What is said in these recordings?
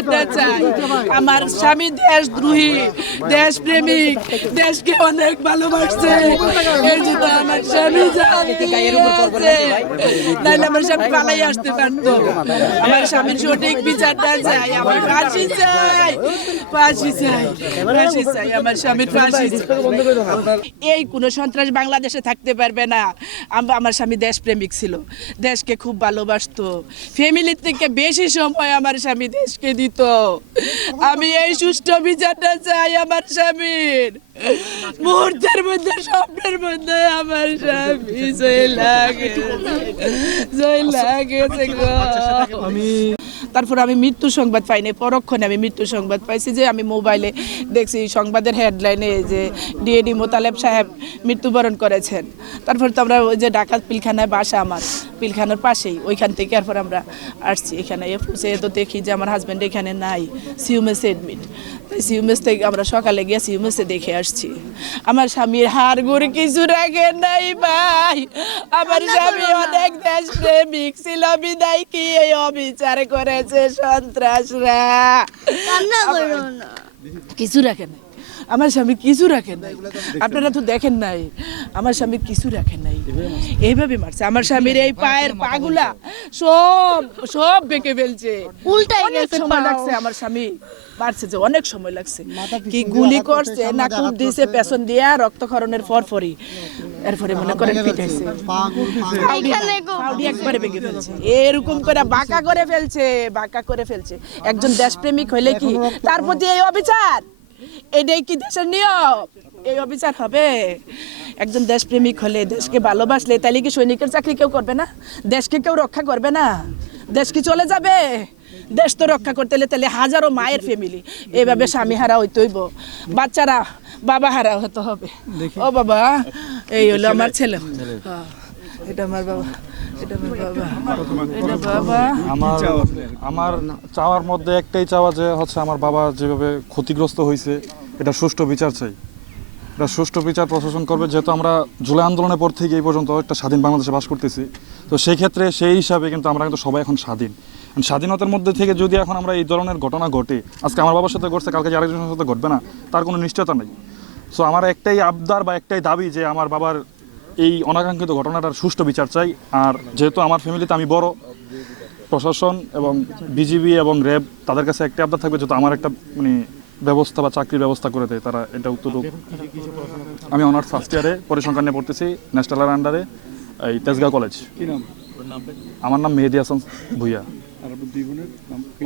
বিচারটা চাই। আমার স্বামী দেশদ্রোহী, দেশপ্রেমিক, দেশকে অনেক ভালোবাসছে। এই আমার স্বামী আমার স্বামী পালাই আসতে আমার স্বামীর সঠিক বিচারটা চাই। আমার ফাঁসি চাই। ফাঁসি চাই। ফাঁসি চাই। আমার স্বামীর ফাঁসি এই কোন সন্ত্রাস বাংলাদেশে থাকতে পারবে না। আমার স্বামী দেশপ্রেমিক ছিল। দেশকে খুব ভালোবাসতো। ফ্যামিলির থেকে বেশি সময় আমার স্বামী দেশকে দিত। আমি এই সুষ্ঠু বিচারটা চাই আমার স্বামীর। মুহূর্তের মধ্যে স্বপ্নের মধ্যে আমার স্বামী জয় লাগে। জয় লাগেছে গো। তারপর আমি মৃত্যু সংবাদ পাইনি পরক্ষণে আমি মৃত্যু সংবাদ পাইছি যে আমি মোবাইলে দেখছি সংবাদের হেডলাইনে যে ডিএডি মোতালেব সাহেব মৃত্যুবরণ করেছেন। তারপর তো আমরা ওই যে ডাকাত পিলখানায় বাসা আমার। পিলখানার পাশেই ওইখান থেকে এরপর আমরা আসছি এখানে। এ পৌঁছে তো দেখি যে আমার হাজব্যান্ড এখানে নাই সিউমেসে এডমিট তাই সিউমেস থেকে আমরা সকালে গিয়ে সিউমেসে দেখে আসছি। আমার স্বামীর হাড় গুড় কিছু রাখে নাই ভাই। আমার স্বামী অনেক দেশ প্রেমিক ছিল বিদায় কি এই অবিচার করেছে সন্ত্রাসরা? কিছু রাখে নাই। আমার স্বামী কিছু রাখে নাই। আপনারা তো দেখেন নাই আমার স্বামী কিছু রাখে নাই। এইভাবে মারছে। আমার স্বামীর এই পায়ের পাগুলা সব সব বেঁকে ফেলছে। উল্টাই গেছে সময় লাগছে আমার স্বামী মারছে যে অনেক সময় লাগছে। কি গুলি করছে না কুপ দিছে পেছন দিয়া রক্তক্ষরণের পরপরই এরপরে মনে করেন পিটাইছে। একবারে ফেলছে। এরকম করে বাঁকা করে ফেলছে বাঁকা করে ফেলছে। একজন দেশপ্রেমিক হইলে কি তার প্রতি এই অবিচার? এটাই কি দেশের নিয়ম? এই অবিচার হবে। একজন দেশপ্রেমিক হলে দেশকে ভালোবাসলে তাহলে কি সৈনিকের চাকরি কেউ করবে না? দেশকে কেউ রক্ষা করবে না? দেশ কি চলে যাবে? দেশ তো রক্ষা করতে হলে তাহলে হাজারো মায়ের ফ্যামিলি এভাবে স্বামী হারা হইতে হইব। বাচ্চারা বাবা হারা হতে হবে। ও বাবা এই হলো আমার ছেলে। হ্যাঁ, এটা আমার বাবা এটা আমার বাবা। এটা বাবা। আমার আমার চাওয়ার মধ্যে একটাই চাওয়া যে হচ্ছে আমার বাবা যেভাবে ক্ষতিগ্রস্ত হয়েছে এটা সুষ্ঠু বিচার চাই। এটা সুষ্ঠু বিচার প্রশাসন করবে যেহেতু আমরা জুলাই আন্দোলনের পর থেকে এই পর্যন্ত একটা স্বাধীন বাংলাদেশে বাস করতেছি। তো সেই ক্ষেত্রে সেই হিসাবে কিন্তু আমরা কিন্তু সবাই এখন স্বাধীন। স্বাধীনতার মধ্যে থেকে যদি এখন আমরা এই ধরনের ঘটনা ঘটে আজকে আমার বাবার সাথে ঘটছে কালকে যে আরেকজনের সাথে ঘটবে না তার কোনো নিশ্চয়তা নেই। সো আমার একটাই আবদার বা একটাই দাবি যে আমার বাবার এই অনাকাঙ্ক্ষিত ঘটনাটার সুষ্ঠু বিচার চাই। আর যেহেতু আমার ফ্যামিলিতে আমি বড় প্রশাসন এবং বিজিবি এবং র্যাব তাদের কাছে একটা আবদার থাকবে যেহেতু আমার একটা মানে ব্যবস্থা বা চাকরির ব্যবস্থা করে দেয় তারা এটা উত্তর আমি অনার্স ফার্স্ট ইয়ারে পরিসংখ্যান নিয়ে পড়তেছি ন্যাশনালের আন্ডারে এই তেজগাঁও কলেজ আমার নাম মেহেদি হাসান ভুইয়া।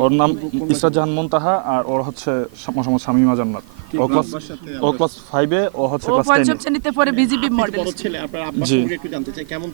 ওর নাম ইসরাত জাহান মুনতাহা আর ওর হচ্ছে মোহাম্মদ শামিমা জান্নাত। ও ক্লাস ও ক্লাস ফাইভে ও হচ্ছে ক্লাস পঞ্চম টেনে শ্রেণীতে পরে বিজিবি মডেল ছেলে? আপনার আব্বা সম্পর্কে একটু জানতে চাই কেমন